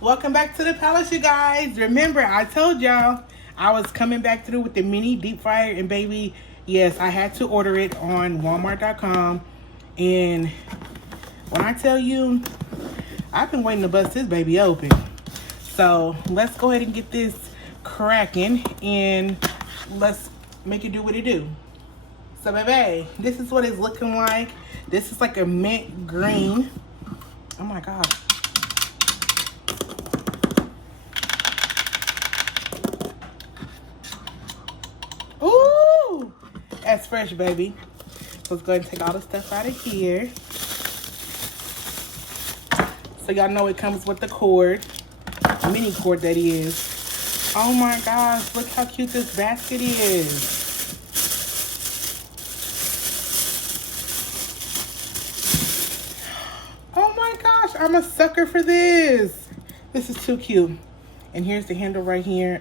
Welcome back to the palace, you guys. Remember, I told y'all I was coming back through with the mini deep fryer, and baby, yes, I had to order it on Walmart.com. And when I tell you, I've been waiting to bust this baby open. So let's go ahead and get this cracking, and let's make it do what it do. So baby, this is what it's looking like. This is like a mint green. Oh my God. Ooh, that's fresh, baby. Let's go ahead and take all the stuff out of here. So y'all know it comes with the cord, mini cord that is. Oh my gosh, look how cute this basket is. Oh my gosh, I'm a sucker for this. This is too cute. And here's the handle right here.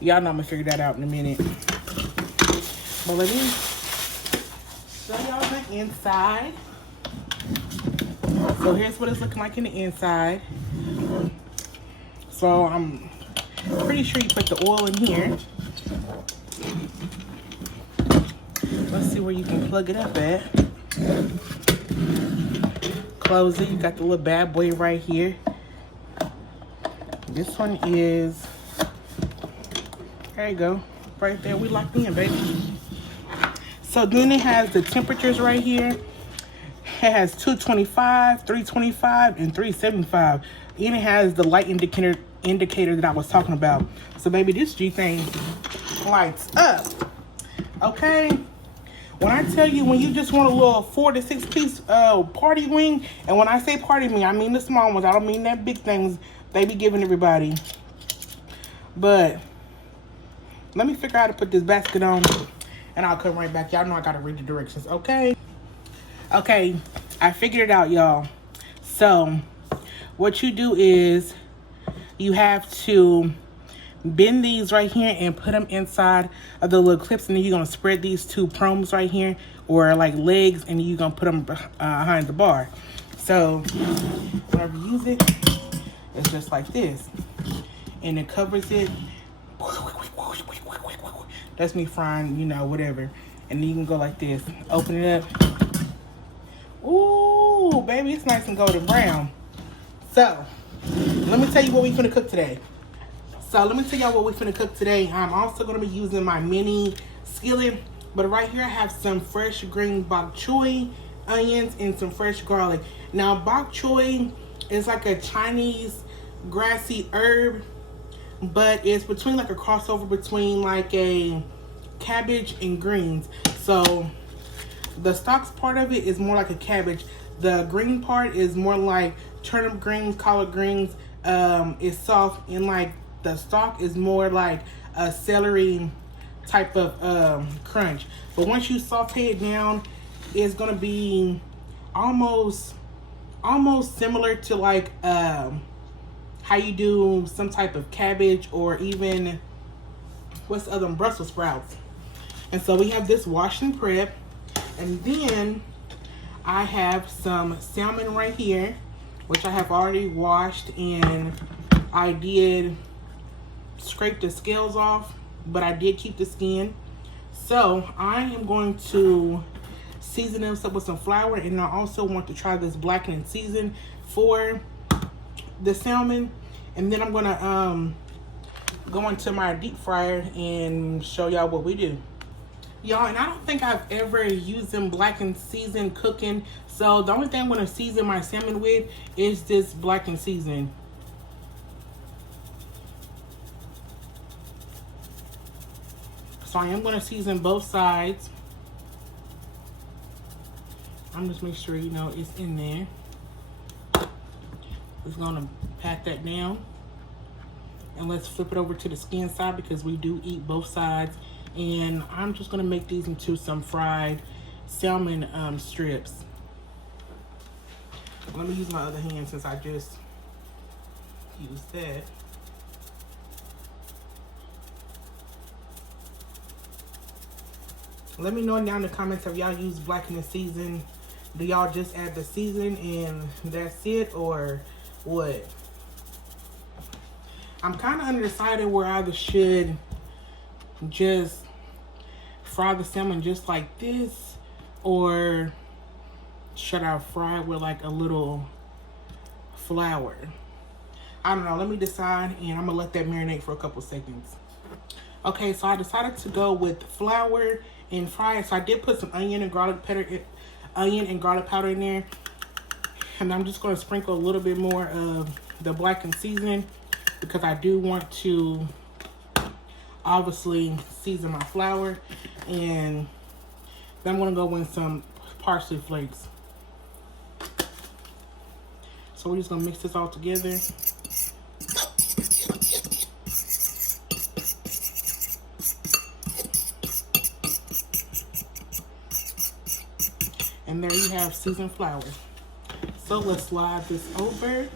Y'all know I'm gonna figure that out in a minute. But let me show y'all the inside. So here's what it's looking like in the inside. So I'm pretty sure you put the oil in here. Let's see where you can plug it up at. Close it. You got the little bad boy right here. This one is, there you go, right there. We locked in, baby. So then it has the temperatures right here. It has 225, 325, and 375. And it has the light indicator that I was talking about. So baby, this G thing lights up. Okay. When I tell you, when you just want a little 4 to 6 piece party wing, and when I say party wing, I mean the small ones. I don't mean that big things they be giving everybody. But let me figure out how to put this basket on, and I'll come right back. Y'all know I gotta read the directions, okay? Okay, I figured it out, y'all. So what you do is you have to bend these right here and put them inside of the little clips, and then you're gonna spread these two prongs right here, or like legs, and you're gonna put them behind the bar. So whenever you use it, it's just like this, and it covers it. That's me frying, you know, whatever. And then you can go like this, open it up. Ooh, baby, it's nice and golden brown. So let me tell you what we finna cook today. I'm also gonna be using my mini skillet, but right here I have some fresh green bok choy, onions, and some fresh garlic. Now bok choy is like a Chinese grassy herb, but it's between like a crossover between like a cabbage and greens. So the stalks part of it is more like a cabbage. The green part is more like turnip greens, collard greens. It's soft, and like the stalk is more like a celery type of crunch. But once you saute it down, it's gonna be almost similar to like how you do some type of cabbage, or even what's the other one, Brussels sprouts. And so we have this wash and prep, and then I have some salmon right here, which I have already washed, and I did scrape the scales off, but I did keep the skin. So I am going to season them up with some flour, and I also want to try this blackened season for the salmon. And then I'm gonna go into my deep fryer and show y'all what we do, y'all. And I don't think I've ever used them blackened season cooking, so the only thing I'm gonna season my salmon with is this blackened season. So I am gonna season both sides. I'm just make sure, you know, it's in there. Just gonna pat that down, and let's flip it over to the skin side, because we do eat both sides. And I'm just gonna make these into some fried salmon strips. Let me use my other hand since I just used that. Let me know down in the comments if y'all use blackened season. Do y'all just add the season and that's it, or what? I'm kind of undecided where I either should just fry the salmon just like this, or should I fry it with like a little flour? I don't know. Let me decide, and I'm gonna let that marinate for a couple seconds. Okay, so I decided to go with flour and fry it. So I did put some onion and garlic powder in there, and I'm just gonna sprinkle a little bit more of the blackened seasoning because I do want to obviously season my flour, and then I'm gonna go in some parsley flakes. So we're just gonna mix this all together. And there you have seasoned flour. So let's slide this over.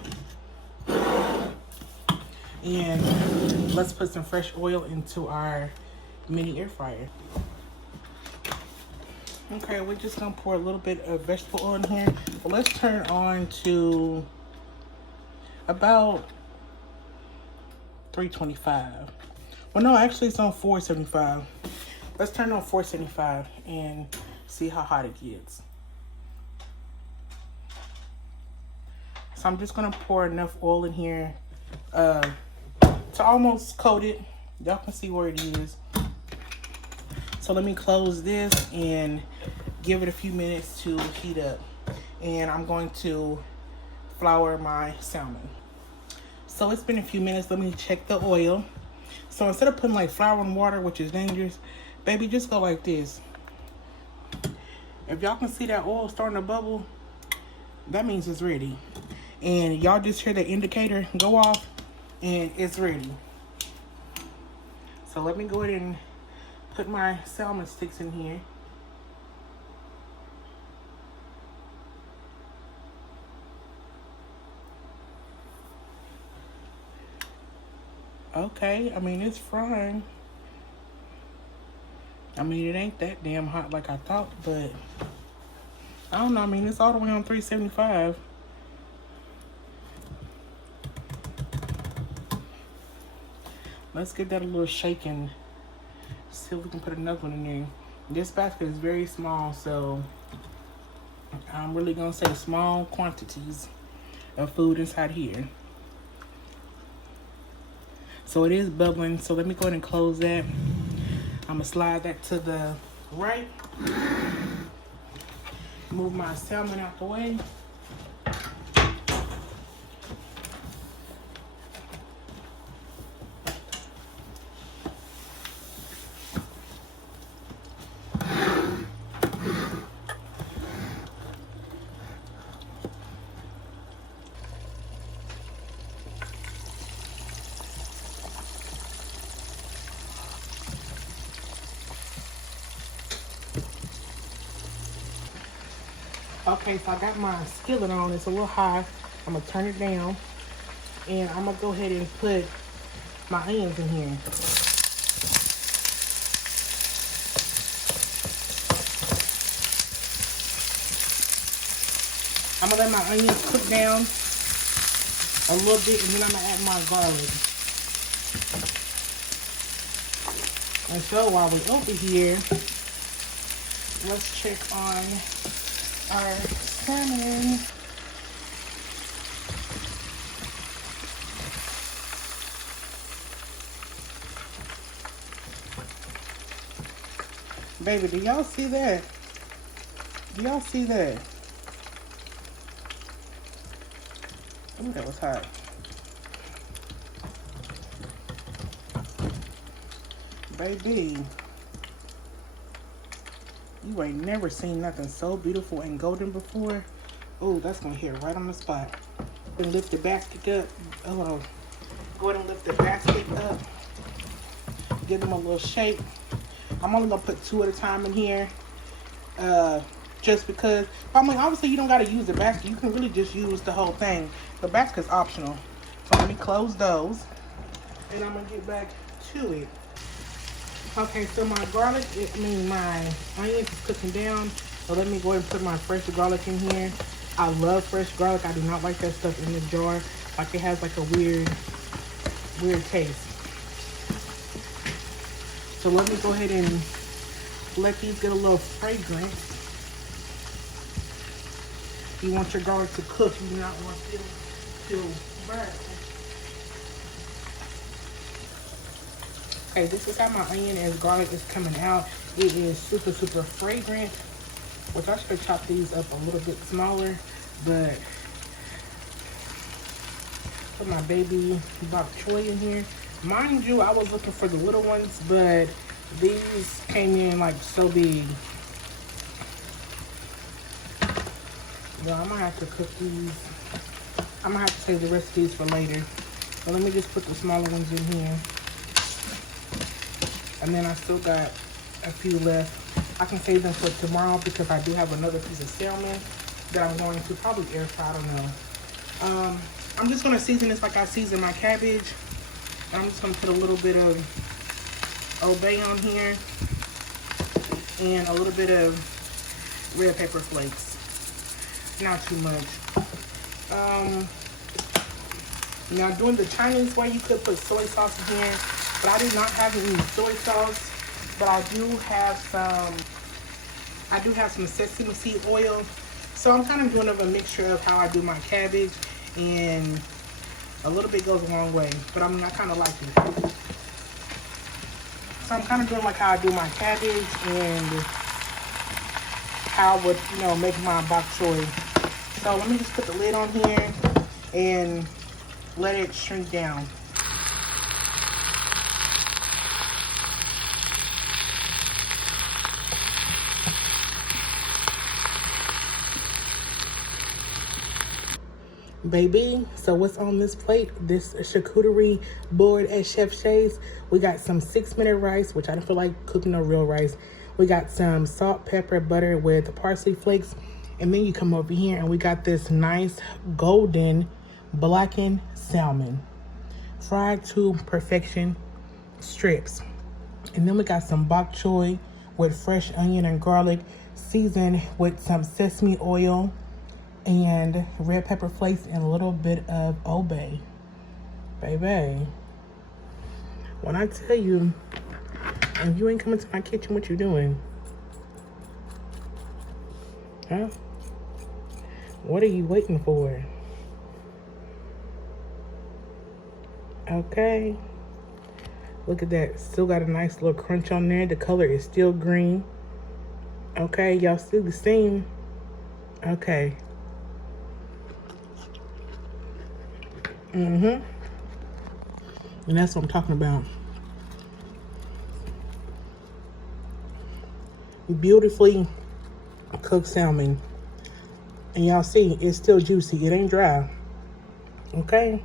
And let's put some fresh oil into our mini air fryer. Okay, we're just gonna pour a little bit of vegetable oil in here. But let's turn on to about 325. Well, no, actually it's on 475. Let's turn on 475 and see how hot it gets. So I'm just gonna pour enough oil in here to almost coat it. Y'all can see where it is. So let me close this and give it a few minutes to heat up. And I'm going to flour my salmon. So it's been a few minutes. Let me check the oil. So instead of putting like flour and water, which is dangerous, baby, just go like this. If y'all can see that oil starting to bubble, that means it's ready. And y'all just hear the indicator go off and it's ready. So let me go ahead and put my salmon sticks in here. Okay, I mean, it's frying. I mean, it ain't that damn hot like I thought, but I don't know. I mean, it's all the way on 375. Let's give that a little shake and see if we can put another one in there. This basket is very small, so I'm really gonna say small quantities of food inside here. So it is bubbling, so let me go ahead and close that. I'm gonna slide that to the right. Move my salmon out the way. Okay, so I got my skillet on. It's a little high. I'm gonna turn it down, and I'm gonna go ahead and put my onions in here. I'm gonna let my onions cook down a little bit, and then I'm gonna add my garlic. And so while we're over here, let's check on our salmon. Baby, do y'all see that? Do y'all see that? Ooh, that was hot. Baby, you ain't never seen nothing so beautiful and golden before. Oh, that's gonna hit right on the spot. Then lift the basket up. Oh, go ahead and lift the basket up. Give them a little shake. I'm only gonna put 2 at a time in here. Just because, I mean, obviously you don't gotta use the basket. You can really just use the whole thing. The basket's optional. So let me close those. And I'm gonna get back to it. Okay, so my garlic, my onions is cooking down. So let me go ahead and put my fresh garlic in here. I love fresh garlic. I do not like that stuff in the jar. Like it has like a weird weird taste. So let me go ahead and let these get a little fragrant. You want your garlic to cook. You do not want it to burn. Okay, this is how my onion and garlic is coming out. It is super, super fragrant. Which I should have chopped these up a little bit smaller, but put my baby bok choy in here. Mind you, I was looking for the little ones, but these came in like so big. Well, I'm gonna have to cook these. I'm gonna have to save the rest of these for later. But let me just put the smaller ones in here. And then I still got a few left. I can save them for tomorrow because I do have another piece of salmon that I'm going to probably air fry. I don't know. I'm just gonna season this like I season my cabbage. I'm just gonna put a little bit of Old Bay on here and a little bit of red pepper flakes. Not too much. Now doing the Chinese way, you could put soy sauce in here, but I do not have any soy sauce. But I do have some sesame seed oil. So I'm kind of doing a mixture of how I do my cabbage, and a little bit goes a long way. But I kind of like it. So I'm kind of doing like how I do my cabbage and how I would, make my bok choy. So let me just put the lid on here and let it shrink down. Baby, so what's on this plate? This charcuterie board at Chef Shay's. We got some 6-minute rice, which I don't feel like cooking no real rice. We got some salt, pepper, butter with parsley flakes. And then you come over here and we got this nice golden blackened salmon. Fried to perfection strips. And then we got some bok choy with fresh onion and garlic, seasoned with some sesame oil and red pepper flakes and a little bit of Old Bay. Baby, when I tell you, if you ain't coming to my kitchen, what you doing? Huh? What are you waiting for? Okay. Look at that. Still got a nice little crunch on there. The color is still green. Okay, y'all see the steam? Okay. And that's what I'm talking about. Beautifully cooked salmon. And y'all see, it's still juicy. It ain't dry. Okay?